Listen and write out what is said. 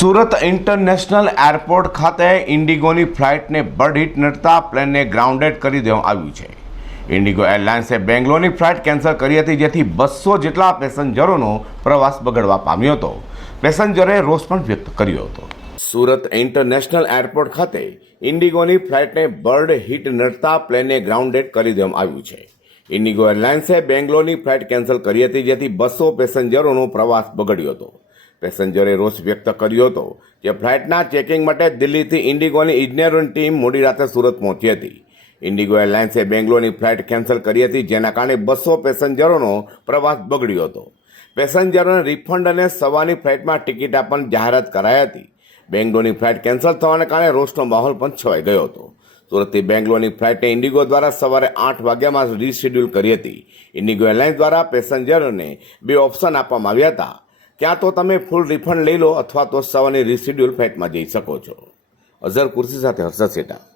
Surat international airport ખાતે ઇન્ડિગોની ફ્લાઇટને bird hit નડતા પ્લેનને grounded કરી દેવામાં આવ્યું છે. ઇન્ડિગો એરલાઇન્સે બેંગ્લોરની ફ્લાઇટ કેન્સલ કરી હતી, જેથી બસો જેટલા પેસેન્જરોનો પ્રવાસ બગડવા પામ્યો હતો. પેસેન્જરે રોષ પણ વ્યક્ત કર્યો હતો. સુરત ઇન્ટરનેશનલ એરપોર્ટ ખાતે ઇન્ડિગોની ફ્લાઇટને બર્ડ હિટ નડતા પ્લેનને ગ્રાઉન્ડેડ કરી દેવામાં આવ્યું છે. ઇન્ડિગો એરલાઇન્સે બેંગ્લોરની ફ્લાઇટ કેન્સલ કરી હતી, જેથી બસો પેસેન્જરોનો પ્રવાસ બગડ્યો હતો. પેસેન્જરે રોષ વ્યક્ત કર્યો હતો કે ફ્લાઇટના ચેકિંગ માટે દિલ્હીથી ઇન્ડિગોની ઇજનેરોની ટીમ મોડી રાતે સુરત પહોંચી હતી. ઇન્ડિગો એરલાઇન્સે બેંગ્લોરની ફ્લાઇટ કેન્સલ કરી હતી, જેના કારણે બસો પેસેન્જરોનો પ્રવાસ બગડ્યો હતો. પેસેન્જરોને રિફંડ અને સવારની ફ્લાઇટમાં ટિકિટ આપવાની જાહેરાત કરાઈ હતી. બેંગ્લોરની ફ્લાઇટ કેન્સલ થવાને કારણે રોષનો માહોલ પણ છવાઈ ગયો હતો. સુરતથી બેંગ્લોરની ફ્લાઇટને ઇન્ડિગો દ્વારા સવારે આઠ વાગ્યામાં રીશેડ્યુલ કરી હતી. ઇન્ડિગો એરલાઇન્સ દ્વારા પેસેન્જરોને બે ઓપ્શન આપવામાં આવ્યા હતા. ક્યાં તો તમે ફૂલ રિફંડ લઈ લો અથવા તો સવારની રીશેડ્યુલ ફ્લાઇટમાં જઈ શકો છો. અઝર કુર્સી સાથે હર્ષદ સેટા